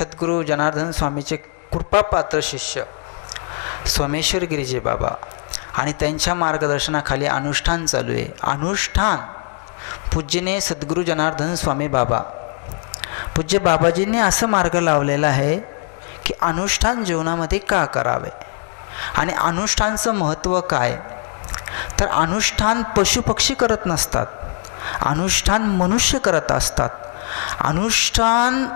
सद्गुरू जनार्दन स्वामीचे कृपापात्र शिष्य सोमेश्वर गिरीजे बाबा आणि त्यांच्या मार्गदर्शनाखाली अनुष्ठान चालू आहे. अनुष्ठान पूज्यने सद्गुरू जनार्दन स्वामी बाबा पूज्य बाबाजींनी असं मार्ग लावलेला आहे की अनुष्ठान जीवनामध्ये का करावे आणि अनुष्ठानचं महत्त्व काय. तर अनुष्ठान पशुपक्षी करत नसतात, अनुष्ठान मनुष्य करत असतात. अनुष्ठान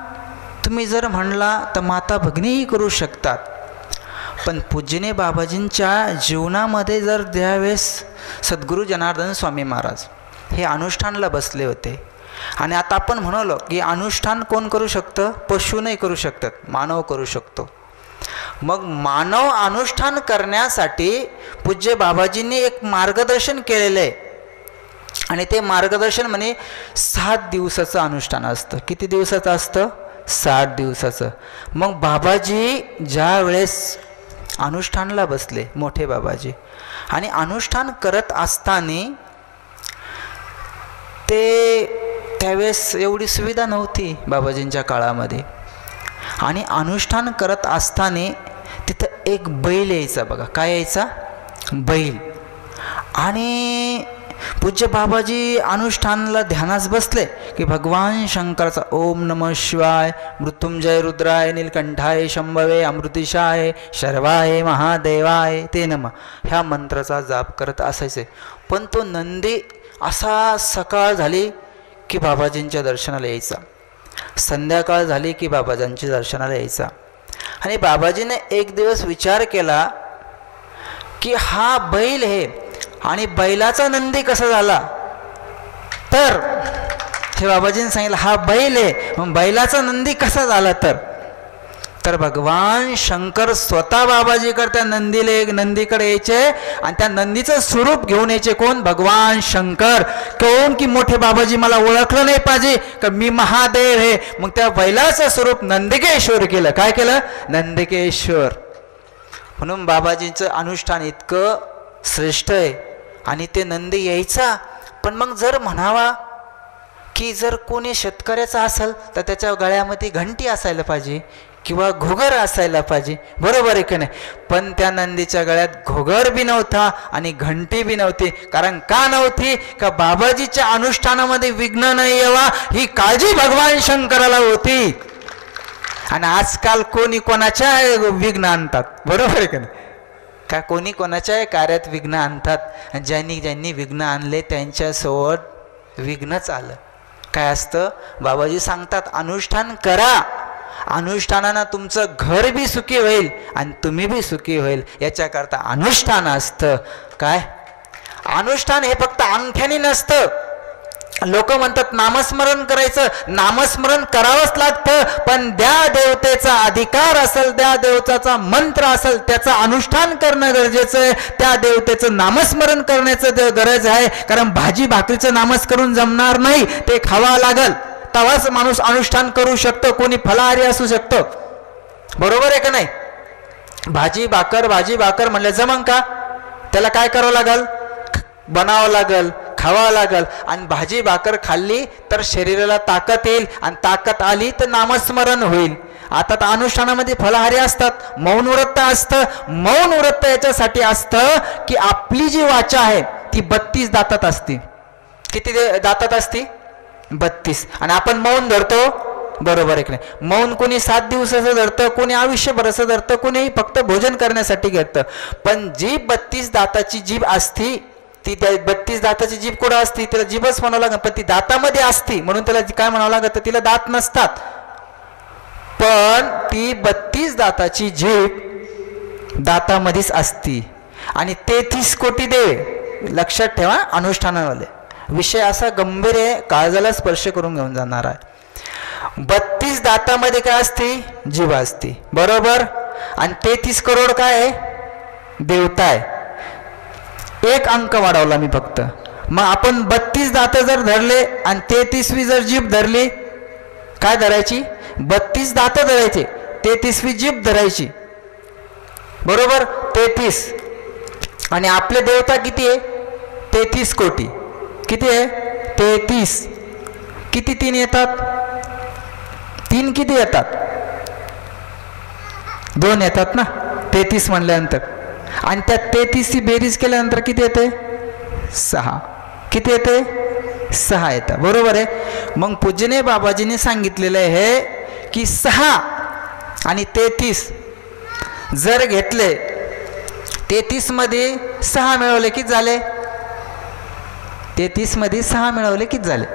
तुम्ही जर म्हणला तर माता भगिनीही करू शकतात. पण पूज्यने बाबाजींच्या जीवनामध्ये जर त्यावेळेस सद्गुरू जनार्दन स्वामी महाराज हे अनुष्ठानला बसले होते. आणि आता आपण म्हणालो की अनुष्ठान कोण करू शकतं, पशु नाही करू शकतात, मानव करू शकतो. मग मानव अनुष्ठान करण्यासाठी पूज्य बाबाजींनी एक मार्गदर्शन केलेलं आहे. आणि ते मार्गदर्शन म्हणे 7 दिवसाचं अनुष्ठान असतं. किती दिवसाचं असतं? 7 दिवसाचं. मग बाबाजी ज्या वेळेस अनुष्ठानला बसले, मोठे बाबाजी, आणि अनुष्ठान करत असताना ते त्यावेळेस एवढी सुविधा नव्हती बाबाजींच्या काळामध्ये. आणि अनुष्ठान करत असताना तिथं एक बैल यायचा बघा. काय यायचा? बैल. आणि पूज्य बाबाजी अनुष्ठानला ध्यानास बसले की भगवान शंकराचा ओम नमः शिवाय, मृत्युंजय रुद्राय, नीलकंठाय, शंभवे, अमृतिशाय, शर्वाय, महादेवाय ते नमः ह्या मंत्राचा जाप करत असायचे. पण तो नंदी असा सकाळ झाली की बाबाजींच्या दर्शनाला यायचा, संध्याकाळ झाली की बाबाजींच्या दर्शनाला यायचा. आणि बाबाजीने एक दिवस विचार केला की हा बैल आहे आणि बैलाचा नंदी कसा झाला. तर हे बाबाजींनी सांगितलं हा बैल आहे, मग बैलाचा नंदी कसा झाला. तर भगवान शंकर स्वतः बाबाजीकडे त्या नंदीकडे यायचे आणि त्या नंदीचं स्वरूप घेऊन यायचे. कोण? भगवान शंकर. कोण? की मोठे बाबाजी मला ओळखलं नाही पाहिजे का मी महादेव आहे. मग त्या बैलाचं स्वरूप नंदिकेश्वर केलं. काय केलं? नंदिकेश्वर. म्हणून बाबाजींचं अनुष्ठान इतकं श्रेष्ठ आहे. आणि ते नंदी यायचा. पण मग जर म्हणावा की जर कोणी शेतकऱ्याचा असेल तर त्याच्या गळ्यामध्ये घंटी असायला पाहिजे किंवा घोगर असायला पाहिजे, बरोबर आहे की नाही. पण त्या नंदीच्या गळ्यात घोगर बी नव्हता आणि घंटी बी नव्हती. कारण का नव्हती? का बाबाजीच्या अनुष्ठानामध्ये विघ्न नाही यावा ही काळजी भगवान शंकराला होती. आणि आजकाल कोणी कोणाच्या विघ्न आणतात, बरोबर आहे की नाही. का कोणी कोणाच्या कार्यात विघ्न आणतात. ज्यांनी विघ्न आणले त्यांच्यासोबत विघ्नच आलं. काय असतं? बाबाजी सांगतात अनुष्ठान करा, अनुष्ठानानं तुमचं घर बी सुखी होईल आणि तुम्ही बी सुखी होईल. याच्याकरता अनुष्ठान असतं. काय? अनुष्ठान हे फक्त अंगठ्याने नसतं. लोक म्हणतात नामस्मरण करायचं, नामस्मरण करावंच लागतं. पण त्या देवतेचा अधिकार असेल, त्या देवताचा मंत्र असेल, त्याचं अनुष्ठान करणं गरजेचं आहे. त्या देवतेचं नामस्मरण करण्याचं गरज आहे. कारण भाजी भाकरीचं नामस करून जमणार नाही, ते खावा लागल. तेव्हाच माणूस अनुष्ठान करू शकतो. कोणी फलाहारी असू शकतो, बरोबर आहे का नाही. भाजी भाकर म्हणलं जमन का? त्याला काय करावं लागल? बनावं लागल, खावा लागल. आणि भाजी भाकर खाल्ली तर शरीराला ताकद येईल आणि ताकद आली तर नामस्मरण होईल. आता तर अनुष्ठानामध्ये फलाहारी असतात, मौन व्रत असतं. मौन व्रत याच्यासाठी असतं की आपली जी वाचा आहे ती 32 दातात असते. किती दातात असते? 32. आणि आपण मौन धरतो, बरोबर आहे की नाही. मौन कोणी 7 दिवसाचं धरतं, कोणी आयुष्यभराचं धरतं, कोणी फक्त भोजन करण्यासाठी घेतं. पण जी 32 दाताची जीभ असती ती 32 दाताची जीभ कुठं असती? तिला जीभच म्हणावं लागत, पण ती दातामध्ये असती म्हणून त्याला काय म्हणावं लागतं? तिला दात नसतात. पण ती 32 दाताची जीभ दातामध्येच असती. आणि 33 कोटी देव. लक्षात ठेवा अनुष्ठानावाले. विषय असा गंभीर आहे, काळजाला स्पर्श करून घेऊन जाणार आहे. 32 दातामध्ये काय असते? जीभ असते, बरोबर. आणि 33 करोड काय आहे? देवता आहे. एक अंक वाढवला मी फक्त. मग आपण 32 दात जर धरले आणि 33वी जर जीभ धरली, काय धरायची? 32 दात धरायचे, 33वी जीभ धरायची, बरोबर. 33. आणि आपले देवता किती आहे? 33 कोटी. किती आहे? 33. किती 3 येतात? 3 किती येतात? 2 येतात ना 33 म्हणल्यानंतर, आणि त्या 33ची बेरीज केल्यानंतर किती येते? 6. किती येते? 6 येतं, बरोबर आहे. मग पूजनीय बाबाजींनी सांगितलेलं आहे की 6 आणि 33 जर घेतले, 33 मध्ये 6 मिळवले किती झाले? 33 मध्ये 6 मिळवले किती झाले?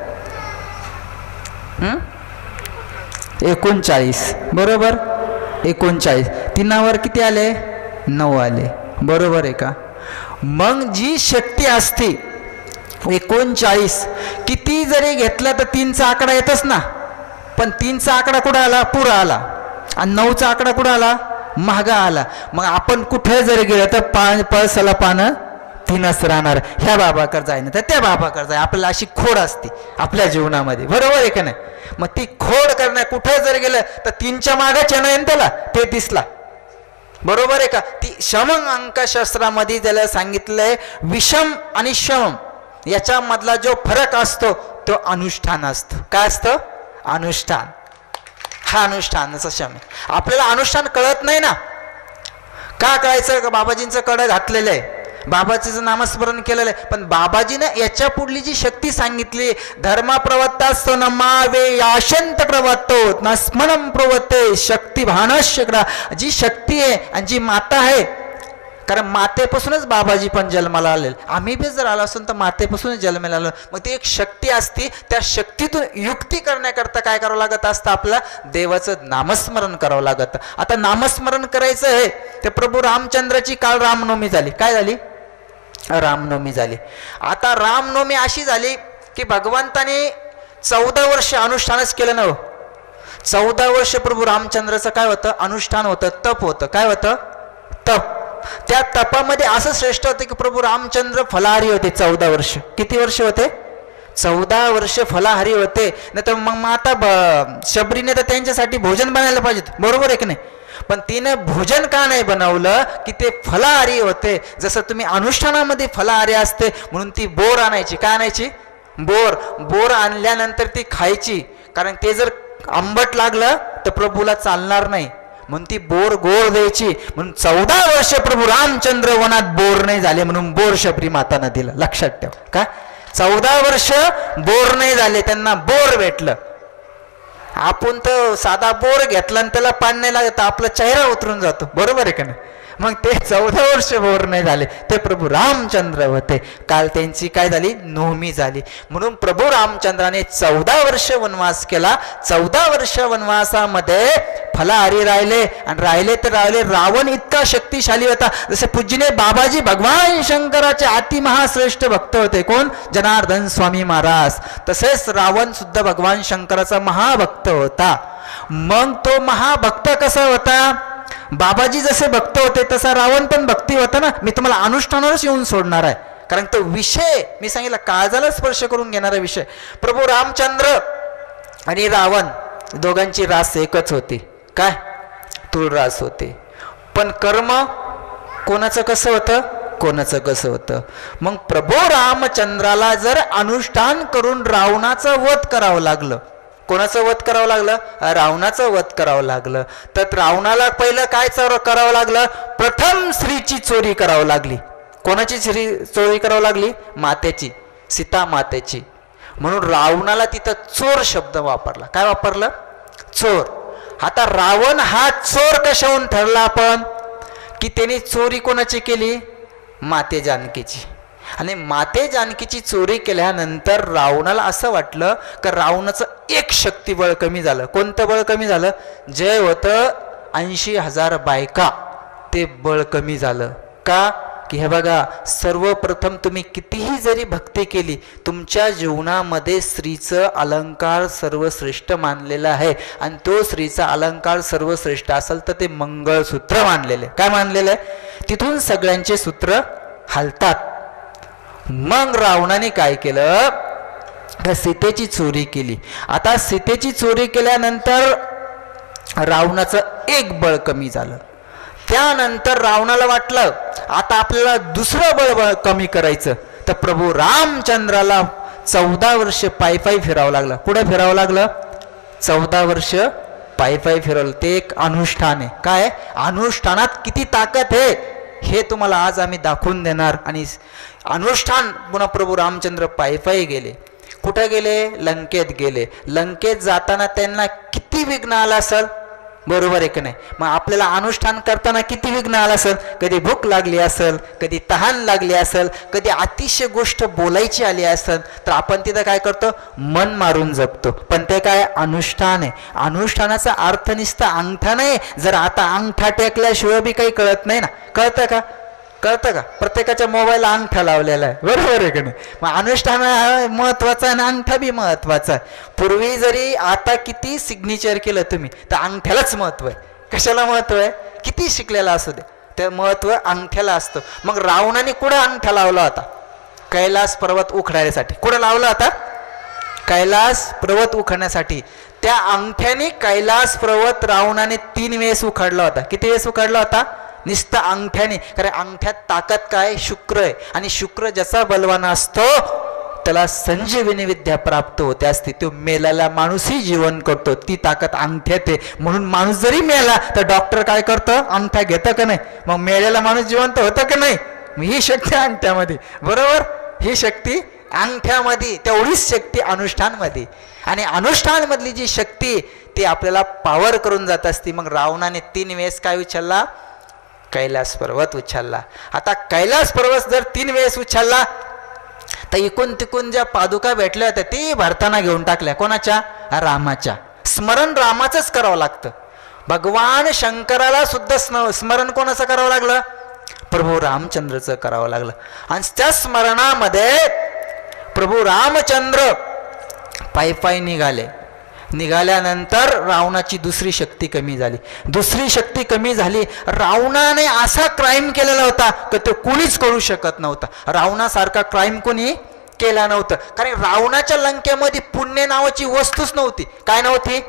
39, बरोबर. 39 3वर किती आले? 9 आले, बरोबर आहे का? मग जी शक्ती असते 39 किती जरी घेतलं तर 3चा आकडा येतच ना, पण 3चा आकडा कुठं आला? पुढं आला. आणि 9चा आकडा कुठं आला? मागं आला. मग आपण कुठे जरी गेलं तर पळसाला पानं 3च राहणार. ह्या बाबाकडे जाय ना तर त्या बाबाकडे जाय. आपल्याला अशी खोड असते आपल्या जीवनामध्ये, बरोबर आहे का नाही? मग ती खोड करण्या कुठे जर गेलं तर 3च्या मागच येणं येईल त्याला 33ला, बरोबर आहे का? ती शम अंकशास्त्रामध्ये त्याला सांगितलंय विषम आणि शम याच्यामधला जो फरक असतो तो अनुष्ठान असतो. काय असतं? अनुष्ठान. हा अनुष्ठानाचा शम आहे. आपल्याला अनुष्ठान कळत नाही ना. का कळायचं? बाबाजींचं कडं घातलेलं आहे, बाबाजीचं नामस्मरण केलेलं आहे. पण बाबाजीनं याच्या पुढली जी शक्ती सांगितली, धर्म प्रवत्तास्तो न मावे याशंत प्रवत्तो न स्मरण प्रवत्ते शक्ती भानशकडा. जी शक्ती आहे आणि जी माता आहे, कारण मातेपासूनच बाबाजी पण जन्माला आले. आम्ही बी जर आलो असून तर मातेपासूनच जन्माला आलो. मग ती एक शक्ती असते, त्या शक्तीतून युक्ती करण्याकरता काय करावं लागत असतं? आपलं देवाचं नामस्मरण करावं लागतं. आता नामस्मरण करायचं आहे ते प्रभू रामचंद्राची काल रामनवमी झाली. काय झाली? रामनवमी झाली. आता रामनवमी अशी झाली की भगवंताने 14 वर्ष अनुष्ठानच केलं ना. 14 वर्ष प्रभू रामचंद्राचं काय होतं? अनुष्ठान होतं, तप होतं. काय होतं? तप. त्या तपामध्ये असं श्रेष्ठ होते की प्रभू रामचंद्र फलाहारी होते 14 वर्ष. किती वर्ष होते? 14 वर्ष फलाहारी होते. नाही तर मग माता शबरीने तर त्यांच्यासाठी भोजन बनायला पाहिजे, बरोबर आहे की नाही? पण तिने भोजन का नाही बनवलं? की ते फलाहारी होते. जसं तुम्ही अनुष्ठानामध्ये फलाहारी असते म्हणून ती बोर आणायची. काय आणायची? बोर आणल्यानंतर ती खायची, कारण ते जर आंबट लागलं तर प्रभूला चालणार नाही, म्हणून ती बोर गोड द्यायची. म्हणून 14 वर्ष प्रभू रामचंद्र वनात बोर नाही झाले, म्हणून बोर शबरी मातानं दिलं. लक्षात ठेव. का? 14 वर्ष बोर नाही झाले, त्यांना बोर भेटलं. आपण तर साधा बोर घेतला आणि त्याला पाणी नाही लागत, आपला चेहरा उतरून जातो, बरोबर आहे का नाही? मग ते 14 वर्ष बोर नाही झाले, ते प्रभू रामचंद्र होते. काल त्यांची काय झाली? नवमी झाली. म्हणून प्रभू रामचंद्राने 14 वर्ष वनवास केला. 14 वर्ष वनवासामध्ये फलाहारी राहिले, आणि राहिले तर राहिले. रावण इतका शक्तिशाली होता. जसे पूज्यने बाबाजी भगवान शंकराचे अति महाश्रेष्ठ भक्त होते. कोण? जनार्दन स्वामी महाराज. तसेच रावण सुद्धा भगवान शंकराचा महाभक्त होता. मग तो महाभक्त कसा होता? बाबाजी जसे भक्त होते तसा रावण पण भक्ती होता ना. मी तुम्हाला अनुष्ठानावरच येऊन सोडणार आहे, कारण तो विषय मी सांगितला काळजाला स्पर्श करून घेणारा विषय. प्रभू रामचंद्र आणि रावण दोघांची रास एकच होती. काय? तुळ रास होते. पण कर्म कोणाचं कसं होतं? कोणाचं कसं होतं? मग प्रभू रामचंद्राला जर अनुष्ठान करून रावणाचं वध करावं लागलं. कोणाचं वध करावं लागलं? रावणाचं वध करावं लागलं. तर रावणाला पहिलं काय करावं लागलं? प्रथम स्त्रीची चोरी करावं लागली. कोणाची चोरी करावं लागली? मातेची, सीता मातेची. म्हणून रावणाला तिथं चोर शब्द वापरला. काय वापरलं? चोर. आता रावण हा चोर कशाहून ठरला आपण? की त्याने चोरी कोणाची केली? माते जानकीची. आणि माते जानकीची चोरी केल्यानंतर रावणाला असं वाटलं की रावणाचं एक शक्तिबळ कमी झालं. कोणतं बळ कमी झालं? जे होतं 80,000 बायका, ते बळ कमी झालं. का? की हे बघा, सर्वप्रथम तुम्ही कितीही जरी भक्ती केली, तुमच्या जीवनामध्ये स्त्रीचं अलंकार सर्वश्रेष्ठ मानलेला आहे. आणि तो स्त्रीचा अलंकार सर्वश्रेष्ठ असेल तर ते मंगळसूत्र मानलेले. काय मानलेलं आहे? तिथून सगळ्यांचे सूत्र हलतात. मग रावणाने काय केलं? तर सीतेची चोरी केली. आता सीतेची चोरी केल्यानंतर रावणाचं एक बळ कमी झालं. त्यानंतर रावणाला वाटलं आता आपल्याला दुसरं बळ कमी करायचं. तर प्रभू रामचंद्राला 14 वर्ष पायी फिरावं लागलं. कुठं फिरावं लागलं? 14 वर्ष पायी पायी फिरवलं, ते एक अनुष्ठान आहे. काय अनुष्ठानात किती ताकद आहे हे तुम्हाला आज आम्ही दाखवून देणार. आणि अनुष्ठान पुन्हा प्रभू रामचंद्र पायी पायी गेले. कुठे गेले? लंकेत गेले. लंकेत जाताना त्यांना किती विघ्न आला असेल, बरोबर आहे की नाही? मग आपल्याला अनुष्ठान करताना किती विघ्न आला असेल. कधी भूक लागली असेल, कधी तहान लागली असेल, कधी अतिशय गोष्ट बोलायची आली असेल, तर आपण तिथं काय करतो? मन मारून जपतो. पण ते काय? अनुष्ठान आहे. अनुष्ठानाचा अर्थ नुसता अंगठा नाही. जर आता अंगठा टेकल्याशिवाय बी काही कळत नाही ना. कळतं का? कळतं का? प्रत्येकाच्या मोबाईलला अंगठा लावलेला आहे, बरोबर आहे की नाही? मग अनुष्ठान महत्वाचं आहे आणि अंगठा बी महत्वाचा आहे. पूर्वी जरी आता किती सिग्नेचर केलं तुम्ही तर अंगठ्यालाच महत्व आहे. कशाला महत्व आहे? किती शिकलेला असू दे, ते महत्व अंगठ्याला असतं. मग रावणाने कुठं अंगठा लावला होता? कैलास पर्वत उखडण्यासाठी. कुठं लावला होता? कैलास पर्वत उखडण्यासाठी. त्या अंगठ्याने कैलास पर्वत रावणाने 3 वेळेस उखडला होता. किती वेळेस उखडला होता? नुसतं अंगठ्याने. कारण अंगठ्यात ताकद काय? शुक्र आहे. आणि शुक्र ज्याचा बलवान असतो त्याला संजीवनी विद्या प्राप्त होते असते. तो मेलेला माणूसही जीवन करतो. ती ताकद अंगठ्यात आहे. म्हणून माणूस जरी मेला तर डॉक्टर काय करतं? अंगठा घेतं का नाही? मग मेलेला माणूस जिवंत होतं का नाही? ही शक्ती अंगठ्यामध्ये, बरोबर? ही शक्ती अंगठ्यामध्ये, तेवढीच शक्ती अनुष्ठानमध्ये. आणि अनुष्ठानमधली जी शक्ती ती आपल्याला पावर करून जात असते. मग रावणाने 3 वेळेस काय उचलला? कैलास पर्वत उचलला. आता कैलास पर्वत जर 3 वेळेस उचलला तर इकून तिकून ज्या पादुका भेटल्या होत्या ती भरताना घेऊन टाकल्या. कोणाच्या? रामाच्या. स्मरण रामाचंच करावं लागतं. भगवान शंकराला सुद्धा स्मरण कोणाचं करावं लागलं? प्रभू रामचंद्रचं करावं लागलं. आणि त्या स्मरणामध्ये प्रभू रामचंद्र पायी पायी निघाले. निघाल्यानंतर रावणाची दुसरी शक्ती कमी झाली. दुसरी शक्ती कमी झाली. रावणाने असा क्राईम केलेला होता की तो कोणीच करू शकत नव्हता. रावणासारखा क्राईम कोणी केला नव्हता. कारण रावणाच्या लंकेमध्ये पुण्य नावाची वस्तूच नव्हती. काय नव्हती?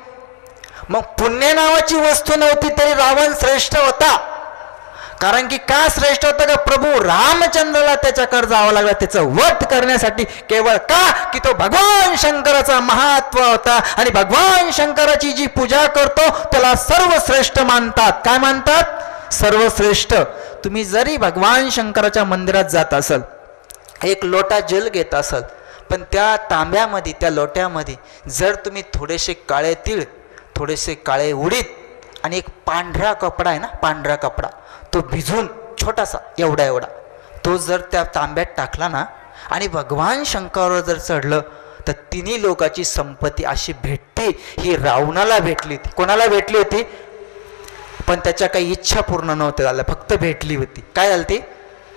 मग पुण्य नावाची वस्तू नव्हती तरी रावण श्रेष्ठ होता. कारण की का श्रेष्ठ होता? का प्रभू रामचंद्राला त्याच्याकडे जावं लागलं त्याचं वध करण्यासाठी. केवळ का? की तो भगवान शंकराचा महात्मा होता. आणि भगवान शंकराची जी पूजा करतो त्याला सर्वश्रेष्ठ मानतात. काय मानतात? सर्वश्रेष्ठ. तुम्ही जरी भगवान शंकराच्या मंदिरात जात असाल, एक लोटा जल घेत असाल, पण त्या तांब्यामध्ये, त्या लोट्यामध्ये जर तुम्ही थोडेसे काळे तीळ, थोडेसे काळे उडीद आणि एक पांढरा कपडा आहे ना, पांढरा कपडा, तो भिजून छोटासा एवढा एवढा तो जर त्या तांब्यात टाकला ना आणि भगवान शंकरावर जर चढलं तर 3 लोकाची संपत्ती अशी भेटते. ही रावणाला भेटली होती. कोणाला भेटली होती? पण त्याच्या काही इच्छा पूर्ण नव्हत्या झाल्या, फक्त भेटली होती. काय झालं? ती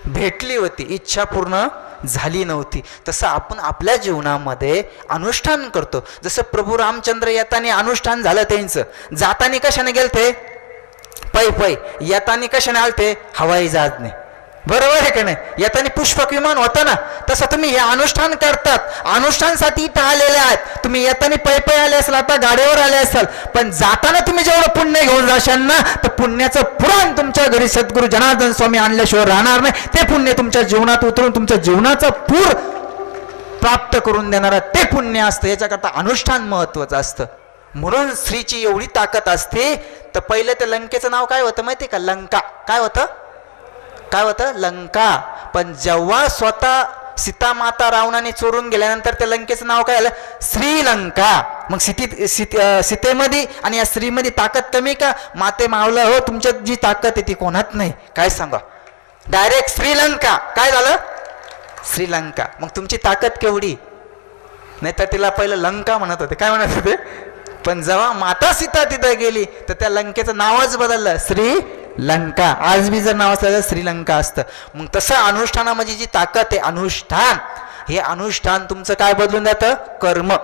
भेटली होती, इच्छा पूर्ण झाली नव्हती. तसं आपण आपल्या जीवनामध्ये अनुष्ठान करतो. जसं प्रभू रामचंद्र येताना अनुष्ठान झालं त्यांचं. जाताना कशाने गेलते? पै पै. येताना कशाने आलते? हवाई जहाजने, बरोबर आहे का नाही? येताना पुष्पक विमान होतं ना. तसं तुम्ही हे अनुष्ठान करतात, अनुष्ठानसाठी इथं आलेले आहेत. तुम्ही येताना पै पै आले असाल, आता गाडीवर आले असाल, पण जाताना तुम्ही जेवढं पुण्य घेऊन जाशाल ना तर पुण्याचं पुराण तुमच्या घरी सद्गुरू जनार्दन स्वामी आणल्याशिवाय राहणार नाही. ते पुण्य तुमच्या जीवनात उतरून तुमच्या जीवनाचा पूर प्राप्त करून देणारं ते पुण्य असतं. याच्याकरता अनुष्ठान महत्वाचं असतं. म्हणून स्त्रीची एवढी ताकद असते. तर पहिलं त्या लंकेचं नाव काय होतं माहिती का? लंका. काय होतं? काय होतं? लंका. पण जेव्हा स्वतः सीतामाता रावणाने चोरून गेल्यानंतर त्या लंकेचं नाव काय आलं? श्रीलंका. मग सीतेमध्ये आणि या स्त्रीमध्ये ताकद कमी का? माते मावलं हो, तुमच्यात जी ताकद आहे ती कोणात नाही. काय सांगा? डायरेक्ट श्रीलंका. काय झालं? श्रीलंका. मग तुमची ताकद केवढी? नाही तर तिला पहिलं लंका म्हणत होते. काय म्हणत होते? पण जेव्हा माता सीता तिथं गेली तर त्या लंकेचं नावच बदललं, श्रीलंका. आज बी जर नाव असलं तर श्रीलंका असतं. मग तसं अनुष्ठानामध्ये जी ताकद आहे, अनुष्ठान, हे अनुष्ठान तुमचं काय बदलून जातं? कर्म.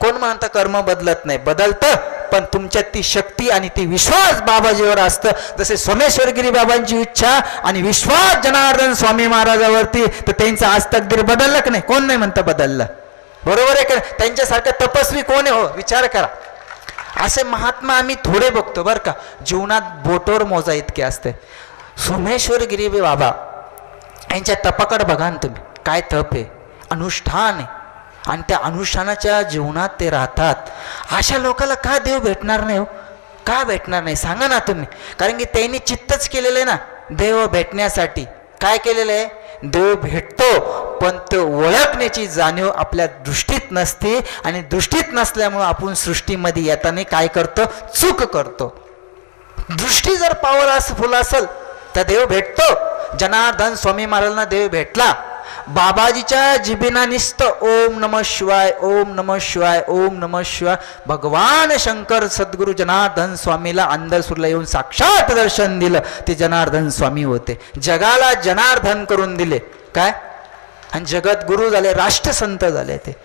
कोण म्हणतं कर्म बदलत नाही? बदलतं. पण तुमच्यात ती शक्ती आणि ती विश्वास बाबाजीवर असतं. जसे सोमेश्वरगिरी बाबांची इच्छा आणि विश्वास जनार्दन स्वामी महाराजावरती, तर त्यांचं आज तकदीर बदललं की नाही? कोण नाही म्हणतं बदललं, बरोबर आहे का? त्यांच्यासारखं तपस्वी कोण आहे? हो, विचार करा. असे महात्मा आम्ही थोडे बघतो बरं का, जीवनात बोटोर मोजा इतके असते. सोमेश्वरगिरी बाबा यांच्या तपाकडे बघा ना तुम्ही, काय तप आहे, अनुष्ठान आहे. आणि त्या अनुष्ठानाच्या जीवनात ते राहतात. अशा लोकांना का देव भेटणार नाही हो? का भेटणार नाही सांगा ना तुम्ही? कारण की त्यांनी चित्तच केलेलं आहे ना देव भेटण्यासाठी. काय केलेलं आहे? देव भेटतो पण तो ओळखण्याची जाणीव आपल्या दृष्टीत नसते आणि दृष्टीत नसल्यामुळं आपण सृष्टीमध्ये येताना काय करतो? चूक करतो. दृष्टी जर फुल असेल तर देव भेटतो. जनार्दन स्वामी महाराजांना देव भेटला. बाबाजीच्या जिबीना निस्त ओम नमः शिवाय, ओम नमः शिवाय, ओम नमः शिवाय. भगवान शंकर सद्गुरु जनार्दन स्वामीला अंधसूरला येऊन साक्षात दर्शन दिलं. ते जनार्दन स्वामी होते. जगाला जनार्दन करून दिले. काय? आणि जगत गुरु झाले, राष्ट्रसंत झाले ते.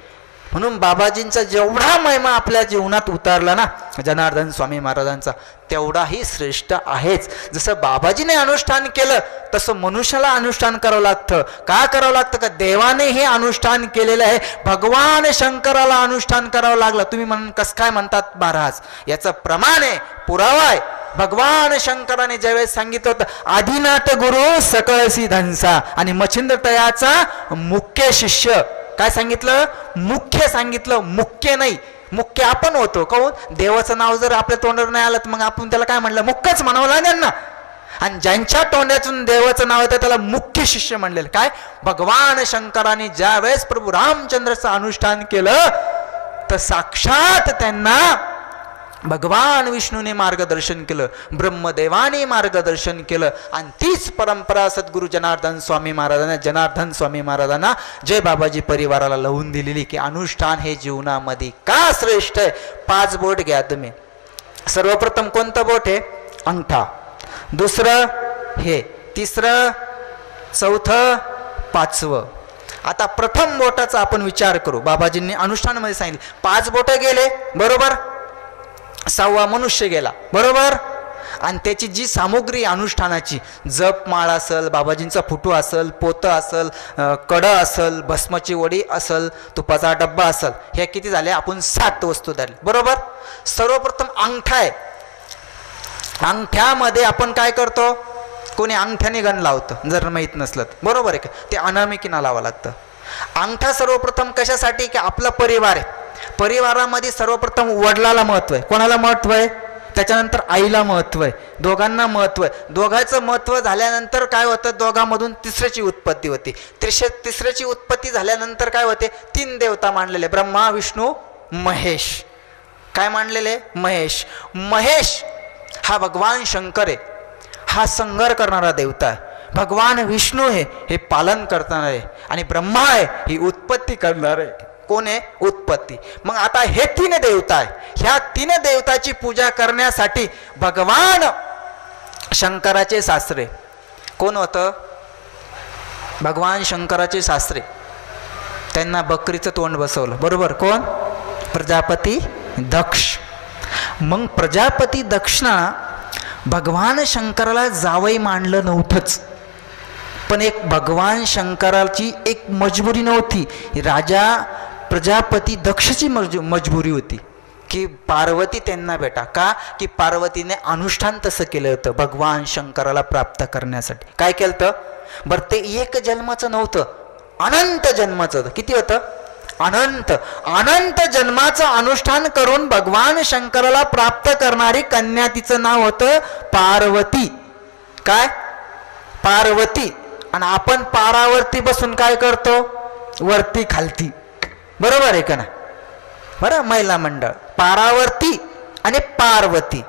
म्हणून बाबाजींचा जेवढा महिमा आपल्या जीवनात उतारला ना जनार्दन स्वामी महाराजांचा, तेवढाही श्रेष्ठ आहेच. जसं बाबाजीने अनुष्ठान केलं तसं मनुष्याला अनुष्ठान करावं लागतं. का करावं लागतं? का देवाने हे अनुष्ठान केलेलं आहे. भगवान शंकराला अनुष्ठान करावं लागलं. तुम्ही कसं काय म्हणतात महाराज? याचं प्रमाण आहे, पुरावा आहे. भगवान शंकराने ज्यावेळेस सांगितलं होतं आदिनाथ गुरु सकळसी धनसा आणि मच्छिंद्र तयाचा मुख्य शिष्य, काय सांगितलं? मुख्य सांगितलं, मुख्य नाही. मुख्य आपण होतो. काहून? देवाचं नाव जर आपल्या तोंडावर नाही आलं तर मग आपण त्याला काय म्हणलं? मुख्यच म्हणावं लागेल ना. आणि ज्यांच्या तोंडातून देवाचं नाव येतं त्याला मुख्य शिष्य म्हणलेलं. काय? भगवान शंकराने ज्या वेळेस प्रभू रामचंद्राचं अनुष्ठान केलं तर साक्षात त्यांना भगवान विष्णूने मार्गदर्शन केलं, ब्रह्मदेवाने मार्गदर्शन केलं. आणि तीच परंपरा सद्गुरू जनार्दन स्वामी महाराजांना जय बाबाजी परिवाराला लावून दिलेली की अनुष्ठान हे जीवनामध्ये का श्रेष्ठ आहे. 5 बोट घ्या तुम्ही. सर्वप्रथम कोणतं बोट आहे? अंगठा. दुसरं हे, तिसरं, चौथं, 5वं. आता प्रथम बोटाचा आपण विचार करू. बाबाजींनी अनुष्ठानामध्ये सांगितलं 5 बोट गेले, बरोबर. 6वा मनुष्य गेला, बरोबर. आणि त्याची जी सामुग्री अनुष्ठानाची, जपमाळ असेल, बाबाजींचा फोटो असेल, पोतं असेल, कडं असेल, भस्माची वडी असेल, तुपाचा डब्बा असेल, हे किती झाले? आपण 7 वस्तू झाले, बरोबर. सर्वप्रथम अंगठा आहे. अंगठ्यामध्ये आपण काय करतो? कोणी अंगठ्याने गण लावतं जर माहीत नसलं, बरोबर आहे का? ते अनामिकीनं लावावं लागतं. अंगठा सर्वप्रथम कशासाठी? की आपला परिवार आहे. परिवारामध्ये सर्वप्रथम वडिलाला महत्व आहे. कोणाला महत्व आहे? त्याच्यानंतर आईला महत्व आहे. दोघांना महत्व आहे. दोघांचं महत्व झाल्यानंतर काय होतं? दोघांमधून तिसऱ्याची उत्पत्ती होती. तिसऱ्याची उत्पत्ती झाल्यानंतर काय होते? 3 देवता मांडलेले, ब्रह्मा, विष्णू, महेश. काय मांडलेले? महेश. महेश हा भगवान शंकर आहे, हा संहार करणारा देवता आहे. भगवान विष्णू आहे, हे पालन करणार आहे. आणि ब्रह्मा आहे, ही उत्पत्ती करणार आहे. कोण आहे? उत्पत्ती. मग आता हे 3 देवता आहे. ह्या 3 देवताची पूजा करण्यासाठी भगवान शंकराचे सासरे कोण होतं? भगवान शंकराचे सासरे, त्यांना बकरीचं तोंड बसवलं, बरोबर. कोण? प्रजापती दक्ष. मग प्रजापती दक्षना भगवान शंकराला जावई मानलं नव्हतंच, पण एक भगवान शंकराची एक मजबुरी नव्हती. राजा प्रजापती दक्षची मजबुरी होती की पार्वती त्यांना भेटा. का? की पार्वतीने अनुष्ठान तसं केलं होतं भगवान शंकराला प्राप्त करण्यासाठी. काय केलं होतं? बरं, ते एक जन्माचं नव्हतं, अनंत जन्माचं होतं. किती होतं? अनंत. अनंत जन्माचं अनुष्ठान करून भगवान शंकराला प्राप्त करणारी कन्या, तिचं नाव होतं पार्वती. काय? पार्वती. आणि आपण पारावरती बसून काय करतो? वरती खालती, बरोबर आहे का ना? बरं, महिला मंडळ पारावरती आणि पार्वती.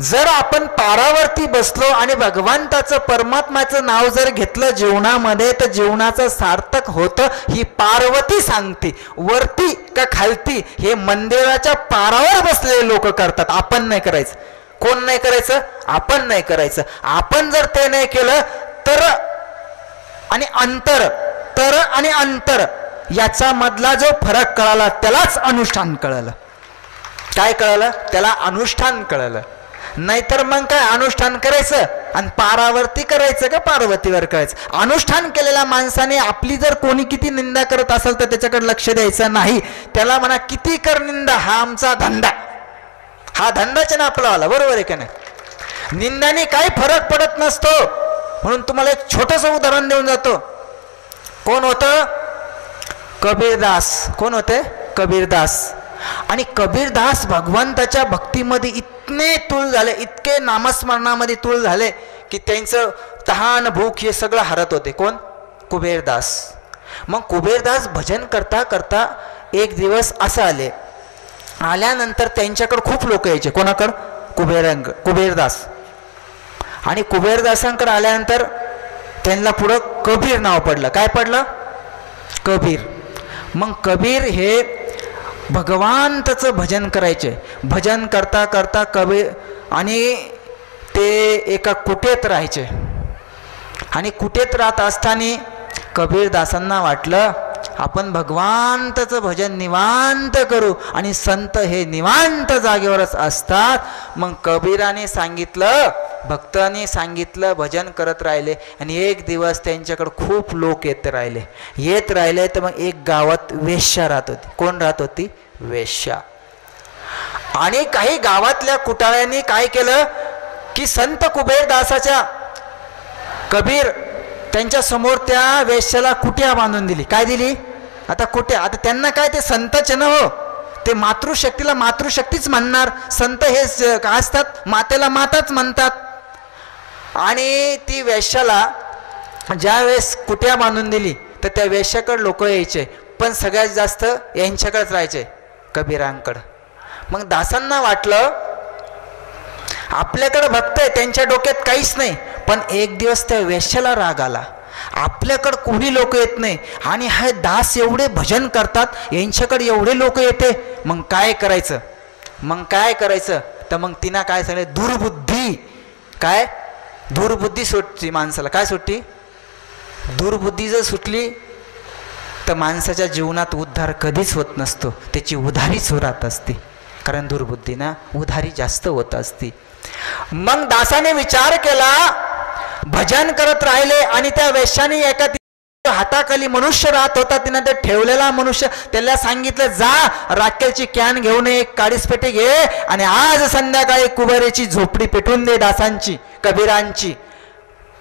जर आपण पारावरती बसलो आणि भगवंताचं परमात्म्याचं नाव जर घेतलं जीवनामध्ये तर जीवनाचं सार्थक होतं, ही पार्वती सांगते. वरती का खालती हे मंदिराच्या पारावर बसलेले लोक करतात, आपण नाही करायचं. कोण नाही करायचं? आपण नाही करायचं. आपण जर ते नाही केलं तर आणि अंतर, तर आणि अंतर याचा मधला जो फरक कळाला त्यालाच अनुष्ठान कळलं. काय कळलं? त्याला अनुष्ठान कळलं. नाहीतर मग काय अनुष्ठान करायचं आणि पारावरती करायचं का पार्वतीवर करायचं? अनुष्ठान केलेल्या माणसाने आपली जर कोणी किती निंदा करत असेल तर त्याच्याकडे लक्ष द्यायचं नाही. त्याला म्हणा किती कर निंदा, हा आमचा धंदा, हा धंदाच ना आपलावाला, बरोबर आहे का नाही? निंदाने काही फरक पडत नसतो. म्हणून तुम्हाला एक छोटंसं उदाहरण देऊन जातो. कोण होतं? कबीरदास. कोण होते? कबीरदास. आणि कबीरदास भगवंताच्या भक्तीमध्ये इतके तूळ झाले, इतके नामस्मरणामध्ये तूळ झाले की त्यांचं तहान भूक हे सगळं हरत होते. कोण? कुबेरदास. मग कुबेरदास भजन करता करता एक दिवस असं आल्यानंतर त्यांच्याकडे खूप लोक यायचे. कोणाकडं? कुबेरदास. आणि कुबेरदासांकडे आल्यानंतर त्यांना पुढं कबीर नाव पडलं. काय पडलं? कबीर. मग कबीर हे भगवंताचं भजन करायचे. भजन करता करता कबीर आणि ते एका कुटेत राहायचे. आणि कुटेत राहत असताना कबीरदासांना वाटलं आपण भगवंताचं भजन निवांत करू, आणि संत हे निवांत जागेवरच असतात. मग कबीराने सांगितलं, भक्तांनी सांगितलं, भजन करत राहिले. आणि एक दिवस त्यांच्याकडे खूप लोक येत राहिले. तर मग एक गावात वेश्या राहत होती. कोण राहत होती? वेश्या. आणि काही गावातल्या कुटाळ्यांनी काय केलं की संत कुबेरदासाच्या कबीर त्यांच्या समोर त्या वेश्याला कुट्या बांधून दिली. काय दिली? आता कुट्या. आता त्यांना काय, ते संतच न हो, ते मातृशक्तीला मातृशक्तीच म्हणणार. संत हे काय असतात? मातेला माताच म्हणतात. आणि ती वेश्याला ज्या वेळेस कुट्या बांधून दिली तर त्या वेश्याकडे लोक यायचे, पण सगळ्यात जास्त यांच्याकडेच राहायचे, कबीरांकडं. मग दासांना वाटलं आपल्याकडे भक्त आहे, त्यांच्या डोक्यात काहीच नाही. पण एक दिवस त्या वेश्याला राग आला, आपल्याकडं कोणी लोक येत नाही आणि हे दास एवढे भजन करतात, यांच्याकडे एवढे लोक येते, मग काय करायचं? तर मग तिनं काय सांगितलं? दुर्बुद्धी. काय? दुर्बुद्धी सुटती माणसाला. काय सुटती? दुर्बुद्धी जर सुटली तर माणसाच्या जीवनात उद्धार कधीच होत नसतो, त्याची उधारीच होत असते. कारण दुर्बुद्धीना उधारी जास्त होत असते. मग दासाने विचार केला, भजन करत राहिले आणि त्या वेश्याने एका हाताखाली मनुष्य राहत होता, तिनं ते ठेवलेला मनुष्य, त्याला सांगितलं जा राखेलची कॅन घेऊन एक काडीसपेटी घे आणि आज संध्याकाळी कुबेराची झोपडी पेटून दे, दासांची, कबीरांची.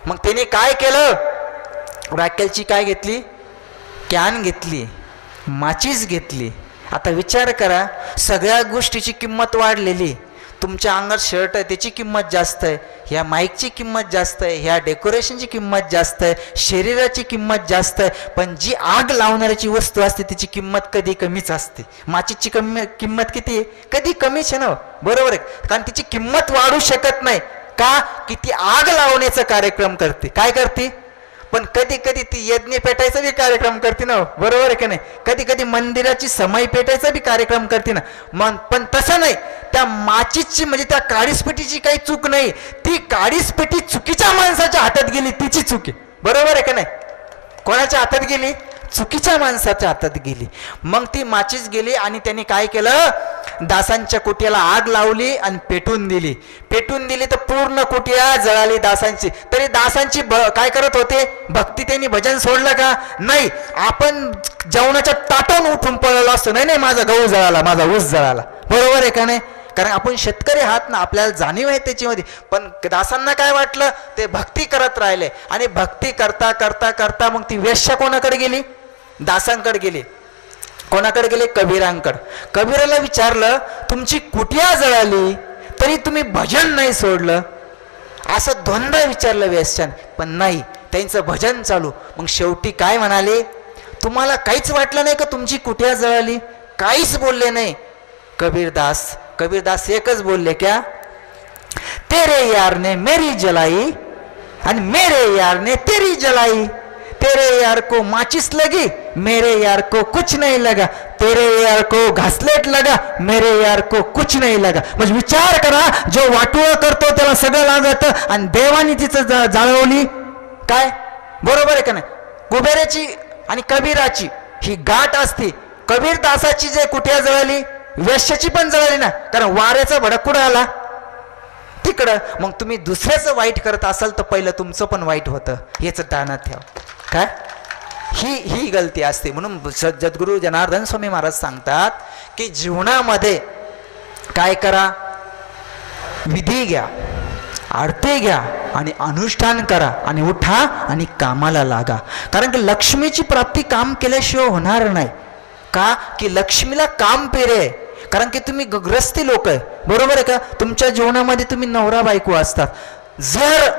मग त्याने काय केलं? राखेलची काय घेतली? कॅन घेतली, माचीस घेतली. आता विचार करा, सगळ्या गोष्टीची किंमत वाढलेली. तुमच्या अंगात शर्ट आहे त्याची किंमत जास्त आहे, ह्या माईकची किंमत जास्त आहे, ह्या डेकोरेशनची किंमत जास्त आहे, शरीराची किंमत जास्त आहे. पण जी आग लावणाऱ्याची वस्तू असते त्याची किंमत कधी कमीच असते. माचीची किंमत किती आहे? कधी कमीच आहे ना, बरोबर आहे? कारण तिची किंमत वाढू शकत नाही. का? की ती आग लावण्याचा कार्यक्रम करते. काय करते? पण कधी कधी ती यज्ञ पेटायचा बी कार्यक्रम करते ना, बरोबर आहे का नाही? कधी कधी मंदिराची समय पेटायचा बी कार्यक्रम करते ना. मग पण तसं नाही, त्या माचीची म्हणजे त्या काडीसपेटीची काही चूक नाही, ती काडीसपेटी चुकीच्या माणसाच्या हातात गेली, तिची चूक आहे, बरोबर आहे का नाही? कोणाच्या हातात गेली? चुकीच्या माणसाच्या हातात गेली. मग ती माचीच गेली आणि त्यांनी काय केलं? दासांच्या कुट्याला आग लावली आणि पेटून दिली. तर पूर्ण कुटिया जळाली दासांची. तरी दासांची काय करत होते? भक्ती. त्यांनी भजन सोडलं का? नाही. आपण जेवणाच्या ताटावून उठून पळलो असतो, नाही माझा गहू जळाला, माझा ऊस जळाला, बरोबर आहे का नाही? कारण आपण शेतकरी आहात ना, आपल्याला जाणीव आहे त्याच्यामध्ये. पण दासांना काय वाटलं? ते भक्ती करत राहिले आणि भक्ती करता करता करता मग ती वेश्या कोणाकडे गेली? दासांकडे गेली. कोणाकडे गेले? कबीरांकडे. कबीराला विचारलं, तुमची कुटिया जळाली तरी तुम्ही भजन नाही सोडलं? असं दोनदा विचारलं वेश्याने, पण नाही, त्यांचं भजन चालू. मग शेवटी काय म्हणाले? तुम्हाला काहीच वाटलं नाही का तुमची कुटिया जळाली? काहीच बोलले नाही. कबीरदास एकच बोलले, क्या? तेरे यार ने मेरी जलाई आणि मेरे यार ने तेरी जलाई. तेरे यार को माचिस लगी, मेरे यार को कुछ नहीं लगा. तेरे यार को घासलेट लगा, मेरे यार को कुछ नहीं लगा. म्हणजे विचार करा, जो वाटोळ करतो त्याला सगळं लागतं आणि देवानी तिचं जाळवली. काय? बरोबर आहे का नाही? कुबेराची आणि कबीराची ही गाठ असते. कबीरदासाची जे कुठे जळाली, वेश्याची पण जळाली ना, कारण वाऱ्याचा भडक कुठं आला? तिकडं. मग तुम्ही दुसऱ्याचं वाईट करत असाल तर पहिलं तुमचं पण वाईट होतं, हेच ध्यानात ठेवा. काय? ही गलती असते. म्हणून सद्गुरू जनार्दन स्वामी महाराज सांगतात की जीवनामध्ये काय करा? विधी घ्या, आरती घ्या आणि अनुष्ठान करा आणि उठा आणि कामाला लागा. कारण की लक्ष्मीची प्राप्ती काम केल्याशिवाय होणार नाही. का? की लक्ष्मीला काम पेरे. कारण की तुम्ही ग्रस्ती लोक आहे, बरोबर आहे का? तुमच्या जीवनामध्ये तुम्ही नवरा बायको असतात. जर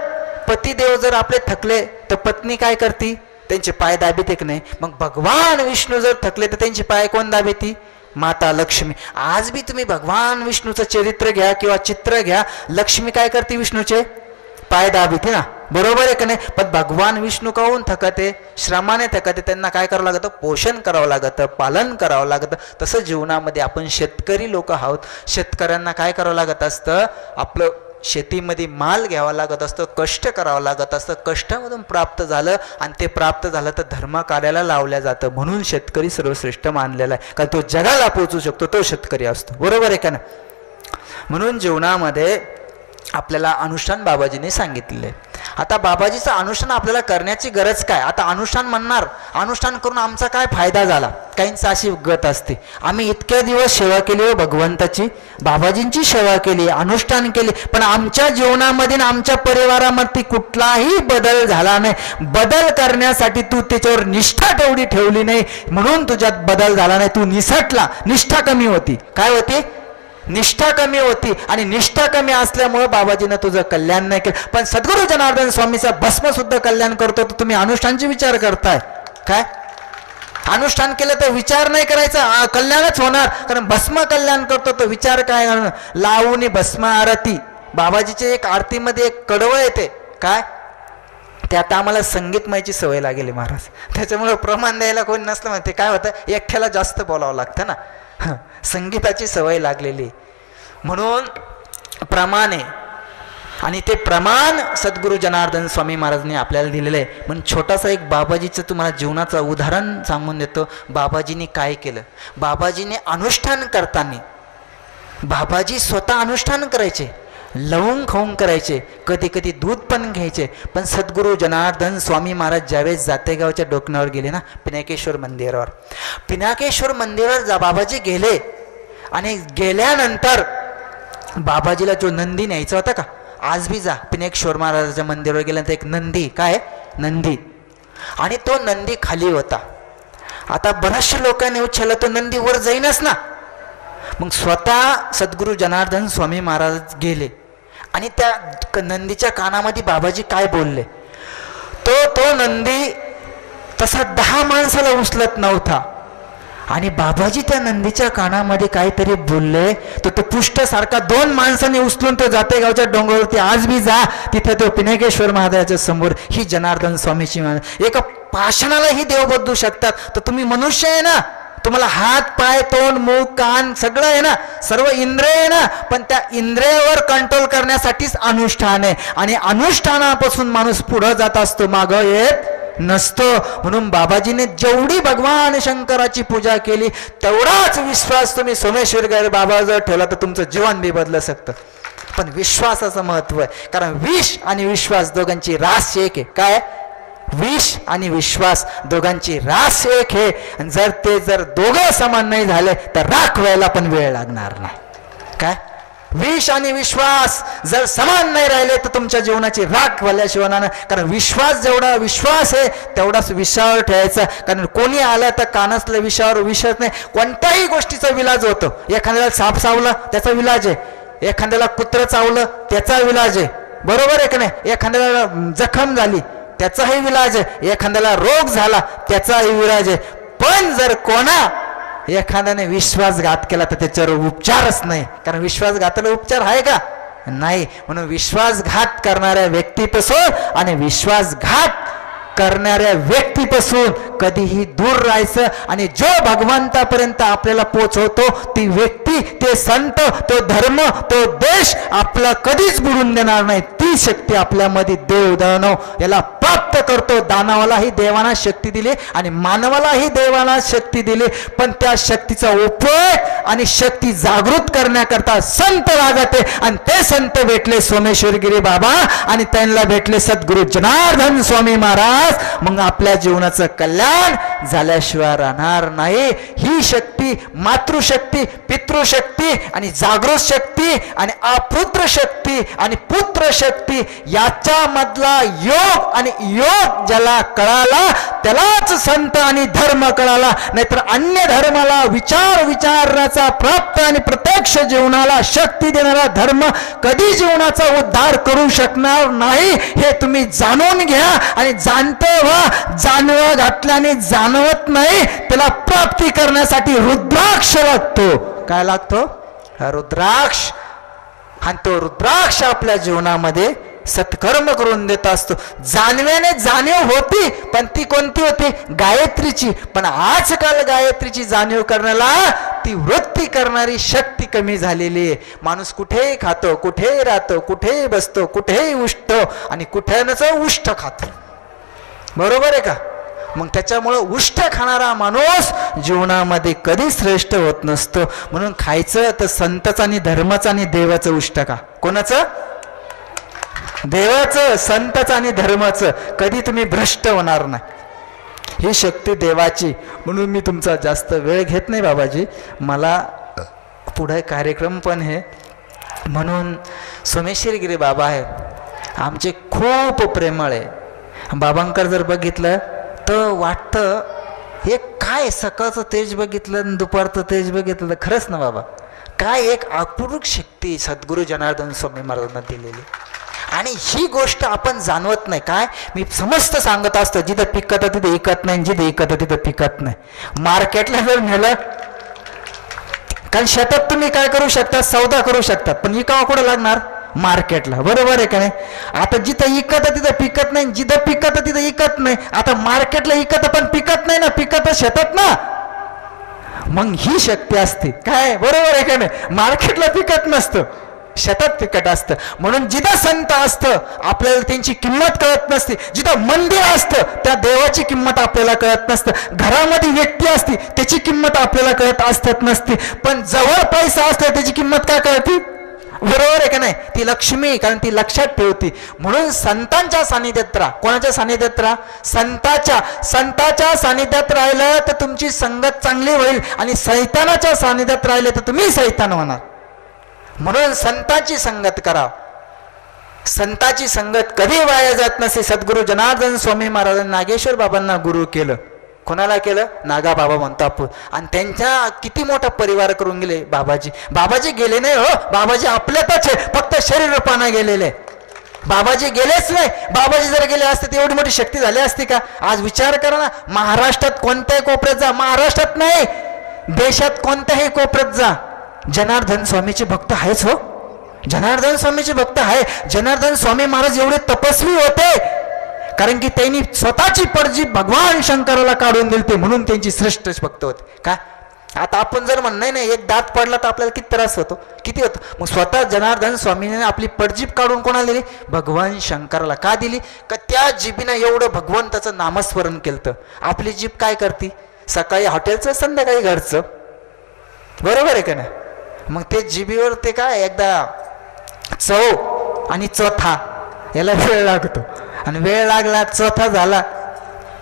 पतिदेव जर आपले थकले तर पत्नी काय करते? त्यांचे पाय दाबीते की नाही? मग भगवान विष्णू जर थकले तर त्यांचे पाय कोण दाबेती? माता लक्ष्मी. आज बी तुम्ही भगवान विष्णूचं चरित्र घ्या किंवा चित्र घ्या, लक्ष्मी काय करते? विष्णूचे पाय दाबीते ना, बरोबर आहे का नाही? पण भगवान विष्णू काहून थकते? श्रमाने थकते. त्यांना काय करावं लागतं? पोषण करावं लागतं, पालन करावं लागतं. तसं जीवनामध्ये आपण शेतकरी लोक आहोत. शेतकऱ्यांना काय करावं लागत असतं? आपलं शेतीमध्ये माल घ्यावा लागत असतं, कष्ट करावं लागत असतं. कष्टामधून प्राप्त झालं आणि ते प्राप्त झालं तर धर्म कार्याला लावल्या जातं. म्हणून शेतकरी सर्वश्रेष्ठ मानलेला आहे, कारण तो जगाला पोहोचू शकतो, तो शेतकरी असतो, बरोबर आहे का नाही? म्हणून जीवनामध्ये आपल्याला अनुष्ठान बाबाजीने सांगितलेलं आहे. आता बाबाजीचं अनुष्ठान आपल्याला करण्याची गरज काय? आता अनुष्ठान म्हणणार, अनुष्ठान करून आमचा काय फायदा झाला? काहींचा अशी गत असते, आम्ही इतक्या दिवस सेवा केली हो भगवंताची, बाबाजींची सेवा केली, अनुष्ठान केली, पण आमच्या जीवनामध्ये आमच्या परिवारामध्ये कुठलाही बदल झाला नाही. बदल करण्यासाठी तू त्याच्यावर निष्ठा तेवढी ठेवली नाही, म्हणून तुझ्यात बदल झाला नाही. तू निसटला, निष्ठा कमी होती. काय होती? निष्ठा कमी होती. आणि निष्ठा कमी असल्यामुळे बाबाजीनं तुझं कल्याण नाही केलं. पण सद्गुरू जनार्दन स्वामीचा भस्म सुद्धा कल्याण करतो, तर तुम्ही अनुष्ठानचे विचार करताय काय? अनुष्ठान केलं तर विचार नाही करायचा, कल्याणच होणार. कारण भस्म कल्याण करतो, तो विचार काय? लावून भस्म आरती. बाबाजीचे एक आरतीमध्ये एक कडवं येते काय? ते आता आम्हाला संगीतमयची सवय लागेली महाराज, त्याच्यामुळे प्रमाण द्यायला कोणी नसलं म्हणते काय होतं? एकट्याला जास्त बोलावं लागतं ना, संगीताची सवय लागलेली. म्हणून प्रमाणे, आणि ते प्रमाण सद्गुरू जनार्दन स्वामी महाराजांनी आपल्याला दिलेलं आहे. म्हणून छोटासा एक बाबाजीचं तुम्हाला जीवनाचं उदाहरण सांगून देतो. बाबाजींनी काय केलं? बाबाजीने अनुष्ठान करताना, बाबाजी स्वतः अनुष्ठान करायचे, लवंग खाऊन करायचे, कधी कधी दूध पण घ्यायचे. पण सद्गुरू जनार्दन स्वामी महाराज ज्यावेळेस जातेगावच्या डोकणावर गेले ना, पिनाकेश्वर मंदिरावर, पिनाकेश्वर मंदिरावर बाबाजी गेले, आणि गेल्यानंतर बाबाजीला जो नंदी न्यायचा होता का, आज बी जा पिनाकेश्वर महाराजाच्या मंदिरावर गेल्यानंतर एक नंदी, काय नंदी, आणि तो नंदी खाली होता. आता बऱ्याचशा लोकांनी उच्छाला तो नंदी वर जाईनच ना. मग स्वतः सद्गुरू जनार्दन स्वामी महाराज गेले आणि त्या नंदीच्या कानामध्ये बाबाजी काय बोलले? तो नंदी तसा 10 माणसाला उचलत नव्हता, आणि बाबाजी त्या नंदीच्या कानामध्ये काहीतरी बोलले, तो पुष्टसारखा 2 माणसांनी उचलून तो जातेगावच्या डोंगरावरती, आज बी जा तिथे तो पिनाकेश्वर महाराजाच्या समोर, ही जनार्दन स्वामीची एका भाषणालाही देव बदलू शकतात. तर तुम्ही मनुष्य आहे ना, तुम्हाला हात पाय तोंड मूग कान सगळं आहे ना, सर्व इंद्रिय आहे ना, पण त्या इंद्रियावर कंट्रोल करण्यासाठीच अनुष्ठान आहे. आणि अनुष्ठानापासून माणूस पुढे जात असतो, मागं येत नसतो. म्हणून बाबाजीने जेवढी भगवान शंकराची पूजा केली तेवढाच विश्वास तुम्ही सोमेश्वर बाबाजवळ ठेवला तर तुमचं जीवन बी बदलू शकतं. पण विश्वासाचं महत्व आहे, कारण विष आणि विश्वास दोघांची रास एक आहे. काय? विष आणि विश्वास दोघांची रास एक आहे. जर दोघं समान नाही झाले तर राख व्हायला पण वेळ लागणार नाही. काय? विष आणि विश्वास जर समान नाही राहिले तर तुमच्या जीवनाची राख व्हायल्याशिवाय नाही. कारण विश्वास जेवढा विश्वास आहे तेवढाच विषावर ठेवायचा. कारण कोणी आलं तर कानातल्या विषयावर विषच नाही. कोणत्याही गोष्टीचा विलाज होतो. एखाद्याला साप चावला त्याचा विलाज आहे, एखाद्याला कुत्र चावलं त्याचा विलाज आहे, बरोबर आहे का नाही? एखाद्याला जखम झाली त्याचाही विलाज आहे, एखाद्याला रोग झाला त्याचाही विलाज आहे. पण जर एखाद्याने विश्वासघात केला तर त्याच्यावर उपचारच नाही. कारण विश्वासघाताला उपचार आहे का? नाही. म्हणून विश्वासघात करणाऱ्या व्यक्तीपासून आणि विश्वासघात करणाऱ्या व्यक्तीपासून कधीही दूर राहायचं. आणि जो भगवंतापर्यंत आपल्याला पोचवतो ती व्यक्ती, ते संत, तो धर्म, तो देश आपला कधीच बुडून देणार नाही. ती शक्ती आपल्यामध्ये देव दानव याला प्राप्त करतो. दानवालाही देवाना शक्ती दिली आणि मानवालाही देवाला शक्ती दिली, पण त्या शक्तीचा उपयोग आणि शक्ती जागृत करण्याकरता संत लागते. आणि ते संत भेटले सोमेश्वरगिरी बाबा, आणि त्यांना भेटले सद्गुरू जनार्दन स्वामी महाराज. मग आपल्या जीवनाचं कल्याण झाल्याशिवाय राहणार नाही. ही शक्ती शक्ती, मातृशक्ती, पितृशक्ती आणि जागृत शक्ती आणि अपुत्र शक्ती आणि पुत्र शक्ती याच्यामधला योग आणि योग ज्याला कळाला त्यालाच संत आणि धर्म कळाला. नाहीतर अन्य धर्माला विचारण्याचा प्राप्त आणि प्रत्यक्ष जीवनाला शक्ती देणारा धर्म कधी जीवनाचा उद्धार करू शकणार नाही. हे तुम्ही जाणून घ्या आणि जाणते व्हा. जानवा घातल्याने जाणवत नाही, त्याला प्राप्ती करण्यासाठी रुद्राक्ष लागतो. काय लागतो? रुद्राक्ष. आणि तो रुद्राक्ष आपल्या जीवनामध्ये सत्कर्म करून देत असतो. जाणव्याने जाणीव होती, पण ती कोणती होती? गायत्रीची. पण आजकाल गायत्रीची जाणीव करण्याला ती वृत्ती करणारी शक्ती कमी झालेली आहे. माणूस कुठेही खातो, कुठेही राहतो, कुठेही बसतो, कुठेही उष्टतो आणि कुठेच उष्ट खातो. बरोबर आहे का? मग त्याच्यामुळं उष्ट खाणारा माणूस जीवनामध्ये कधी श्रेष्ठ होत नसतो. म्हणून खायचं तर संताचं आणि धर्माचं आणि देवाचं उष्ट का. कोणाचं? देवाचं, संताचं आणि धर्माचं. कधी तुम्ही भ्रष्ट होणार नाही. ही शक्ती देवाची. म्हणून मी तुमचा जास्त वेळ घेत नाही बाबाजी, मला पुढे कार्यक्रम पण आहे. म्हणून सोमेश्वरगिरी बाबा आहेत आमचे, खूप प्रेमळ आहे. बाबांकर जर बघितलं तर वाटतं हे काय, सकाळचं तेज बघितलं, दुपारचं तेज बघितलं. खरंच ना बाबा, काय एक अपूर्व शक्ती सद्गुरू जनार्दन स्वामी महाराजांना दिलेली. आणि ही गोष्ट आपण जाणवत नाही. काय मी समस्त सांगत असतो, जिथं पिकत तिथं ऐकत नाही, जिथं ऐकत तिथं पिकत नाही. मार्केटला जर नेलं, कारण शेतात तुम्ही काय करू शकता? सौदा करू शकतात, पण इकावा कुठं लागणार? मार्केटला. बरोबर आहे का नाही? आता जिथं इकत तिथं पिकत नाही, जिथं पिकत तिथं इकत नाही. आता मार्केटला इकत पण पिकत नाही ना, पिकत शेतात ना. मग ही शक्ती असते. काय? बरोबर आहे का नाही? मार्केटला पिकत नसतं, शेतात पिकट असतं. म्हणून जिथं संत असतं आपल्याला त्यांची किंमत कळत नसते. जिथं मंदिर असतं त्या देवाची किंमत आपल्याला कळत नसतं. घरामध्ये व्यक्ती असते त्याची किंमत आपल्याला कळत असतात नसते. पण जवळ पैसा असतो त्याची किंमत काय कळते? बरोबर आहे का नाही? ती लक्ष्मी, कारण ती लक्षात ठेवती. म्हणून संतांच्या सानिध्यात राहा. कोणाच्या सानिध्यात राहा? संताच्या सानिध्यात राहिलं तर तुमची संगत चांगली होईल, आणि सैतानाच्या सानिध्यात राहिले तर तुम्ही सैतान होणार. म्हणून संतांची संगत करा. संतांची संगत कधी वाया जात नसे. सद्गुरू जनार्दन स्वामी महाराजांनी नागेश्वर बाबांना गुरु केलं. कोणाला केलं? नागा बाबा म्हणतो आपण. आणि त्यांच्या किती मोठा परिवार करून गेले बाबाजी. बाबाजी गेले नाही हो, बाबाजी आपल्यातच आहे, फक्त शरीर रूपाने गेलेले. बाबाजी गेलेच नाही. बाबाजी जर गेले असते तर एवढी मोठी शक्ती झाली असती का? आज विचार करा ना, महाराष्ट्रात कोणत्याही कोपऱ्यात जा, महाराष्ट्रात नाही देशात कोणत्याही कोपऱ्यात जा, जनार्दन स्वामीचे भक्त आहेच हो. जनार्दन स्वामीचे भक्त आहे. जनार्दन स्वामी महाराज एवढे तपस्वी होते, कारण की त्यांनी स्वतःची पडजी भगवान शंकराला काढून दिली ते, म्हणून त्यांची श्रेष्ठ भक्त होते. काय आता आपण जर म्हणणं नाही, एक दात पडला तर आपल्याला किती त्रास होतो, किती होतो. मग स्वतः जनार्दन स्वामीने आपली पडजीभ काढून कोणाला दिली? भगवान शंकराला. का दिली? का त्या जीबीनं एवढं भगवंताचं नामस्मरण केलं. आपली जीभ काय करते? सकाळी हॉटेलचं, संध्याकाळी घरचं. बरोबर आहे का नाही? मग ते जीबीवर ते काय, एकदा चव आणि चौथा याला वेळ लागतो, आणि वेळ लागला चौथा झाला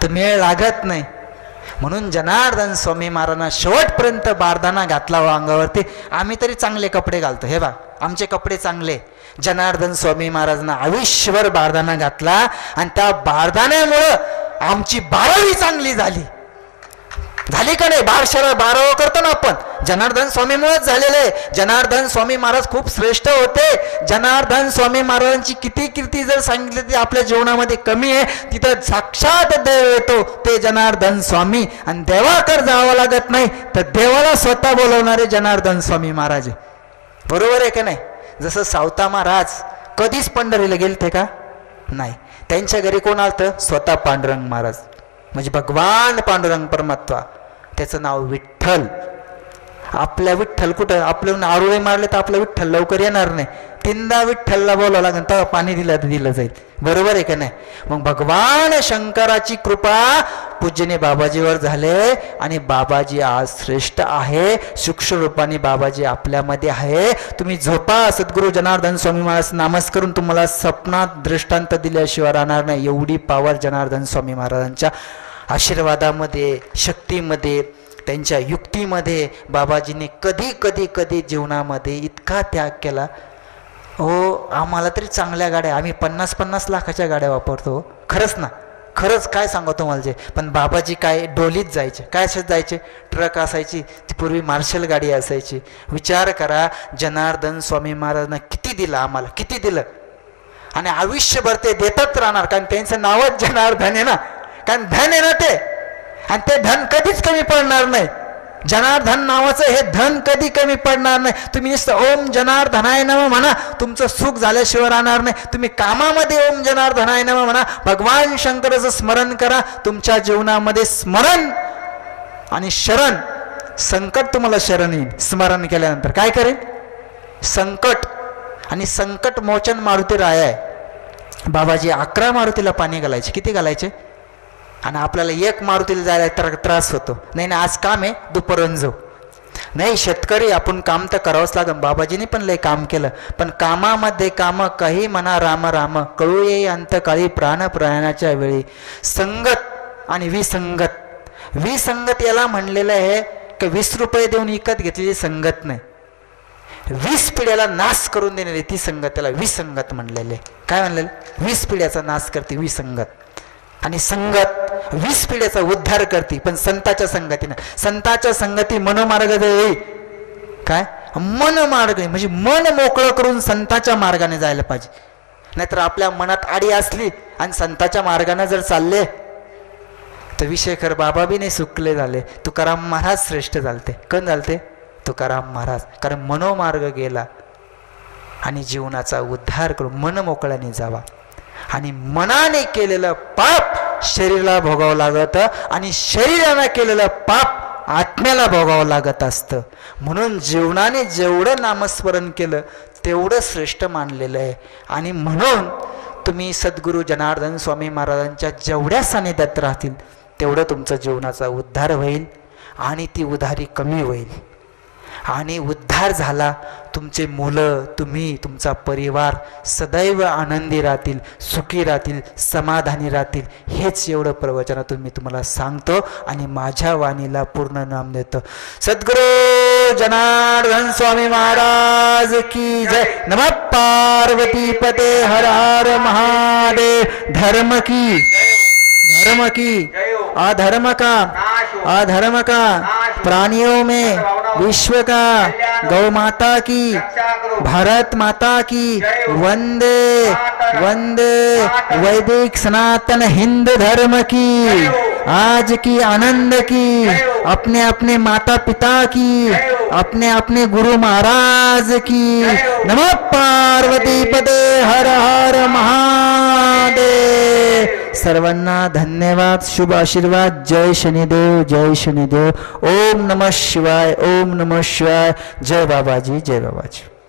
तर मेळ लागत नाही. म्हणून जनार्दन स्वामी महाराजांना शेवटपर्यंत बारदाना घातला हो अंगावरती. आम्ही तरी चांगले कपडे घालतो, हे बा आमचे कपडे चांगले. जनार्दन स्वामी महाराजांना आयुष्यभर बारदाना घातला, आणि त्या बारदाण्यामुळं आमची 12वी चांगली झाली. झाली का नाही? 12 करतो ना आपण, जनार्दन स्वामीमुळेच झालेले आहे. जनार्दन स्वामी महाराज खूप श्रेष्ठ होते. जनार्दन स्वामी महाराजांची किती कीर्ती जर सांगितली ती आपल्या जीवनामध्ये कमी आहे. तिथं साक्षात देव येतो ते जनार्दन स्वामी, आणि देवाकर जावं लागत नाही तर देवाला स्वतः बोलवणारे जनार्दन स्वामी महाराज. बरोबर आहे का नाही? जसं सावता महाराज कधीच पंढरीला गेलते का? नाही. त्यांच्या घरी कोण आलतं? स्वतः पांडुरंग महाराज, म्हणजे भगवान पांडुरंग परमात्मा. त्याचं नाव विठ्ठल. आपल्या विठ्ठल कुठं? आपल्या आरोळे मारले तर आपलं विठ्ठल लवकर येणार नाही. 3दा विठ्ठलला बोलावं लागेल तेव्हा पाणी दिलं तर दिलं जाईल. बरोबर आहे का नाही? मग भगवान शंकराची कृपा पूज्यने बाबाजीवर झाले, आणि बाबाजी आज श्रेष्ठ आहे. सूक्ष्म रूपाने बाबाजी आपल्यामध्ये आहे. तुम्ही झोपा, सद्गुरू जनार्दन स्वामी महाराज नामस्करून तुम्हाला स्वप्नात दृष्टांत दिल्याशिवाय राहणार नाही. एवढी पावर जनार्दन स्वामी महाराजांच्या आशीर्वादामध्ये, शक्तीमध्ये, त्यांच्या युक्तीमध्ये बाबाजीने कधी कधी कधी जीवनामध्ये इतका त्याग केला. हो, आम्हाला तरी चांगल्या गाड्या, आम्ही 50-50 लाखाच्या गाड्या वापरतो. खरंच ना, खरंच काय सांगतो मला जे. पण बाबाजी काय डोलीत जायचे, काय असेच जायचे, ट्रक असायची, ती पूर्वी मार्शल गाडी असायची. विचार करा, जनार्दन स्वामी महाराजांना किती दिलं, आम्हाला किती दिलं, आणि आयुष्यभर ते देतच राहणार, कारण त्यांचं नावच जनार्दन आहे ना, कारण धन आहे ना ते, आणि ते धन कधीच कमी पडणार नाही. जनार्दन नावाचं हे धन कधी कमी पडणार नाही. तुम्ही नुसतं ओम जनार्दनाय नमः म्हणा, तुमचं सुख झाल्याशिवाय राहणार नाही. तुम्ही कामामध्ये ओम जनार्दनाय नमः म्हणा, भगवान शंकराचं स्मरण करा. तुमच्या जीवनामध्ये स्मरण आणि शरण, संकट तुम्हाला शरण येईल. स्मरण केल्यानंतर काय करेल, संकट, आणि संकट मोचन मारुती राय आहे. बाबाजी 11 मारुतीला पाणी घालायचे. किती घालायचे? आणि आपल्याला एक मारुतीला जायला त्रास होतो. नाही नाही, आज काम आहे, दुपारून जाऊ. नाही, शेतकरी आपण काम तर करावंच लागेल. बाबाजींनी पण लय काम केलं, पण कामामध्ये काम काही म्हणा राम राम, कळू ये अंतकाळी प्राण प्रयाणाच्या वेळी. संगत आणि विसंगत, विसंगत याला म्हणलेलं आहे की 20 रुपये देऊन विकत घेतलेली संगत नाही, 20 पिढ्याला नाश करून देणारी ती संगत, त्याला विसंगत म्हणलेले. काय म्हणलेलं? 20 पिढ्याचा नाश करते विसंगत, आणि संगत 20 पिढ्याचा उद्धार करते, पण संताच्या संगतीनं. संताच्या संगती मनोमार्ग येईल. काय मनमार्ग, म्हणजे मन मोकळं करून संताच्या मार्गाने जायला पाहिजे. नाहीतर आपल्या मनात आडी असली आणि संताच्या मार्गाने जर चालले तर विषय खर. बाबा बी नाही सुकले झाले, तुकाराम महाराज श्रेष्ठ झालते. कोण झालते? तुकाराम महाराज. कारण मनोमार्ग गेला आणि जीवनाचा उद्धार करून मन मोकळ्याने जावा. आणि मनाने केलेलं पाप शरीराला भोगावं लागत, आणि शरीराने केलेलं पाप आत्म्याला भोगावं लागत असतं. म्हणून जीवनाने जेवढं नामस्मरण केलं तेवढं श्रेष्ठ मानलेलं आहे. आणि म्हणून तुम्ही सद्गुरू जनार्दन स्वामी महाराजांच्या जेवढ्या सानिध्यात राहतील तेवढं तुमचं जीवनाचा उद्धार होईल, आणि ती उद्धारी कमी होईल. आणि उद्धार झाला, तुमचे मुलं, तुम्ही, तुमचा परिवार सदैव आनंदी राहतील, सुखी राहतील, समाधानी राहतील. हेच एवढं प्रवचनातून मी तुम्हाला सांगतो आणि माझ्या वाणीला पूर्ण नाम देतो. सद्गुरू जनार्दन स्वामी महाराज की जय. नमः पार्वती पते हर हर महादेव. धर्म की, धर्म की, अधर्म का, अधर्म का, प्राणियों में विश्व का, गौ माता की, भारत माता की, वंदे वंदे. वैदिक सनातन हिंदू धर्म की, आज की आनंद की, अपने अपने माता पिता की, अपने अपने गुरु महाराज की. नमः पार्वती पदे हर हर महादेव. सर्वांना धन्यवाद, शुभ आशीर्वाद. जय शनिदेव, जय शनिदेव. ओम नमः शिवाय, ओम नमः शिवाय. जय बाबाजी, जय बाबाजी.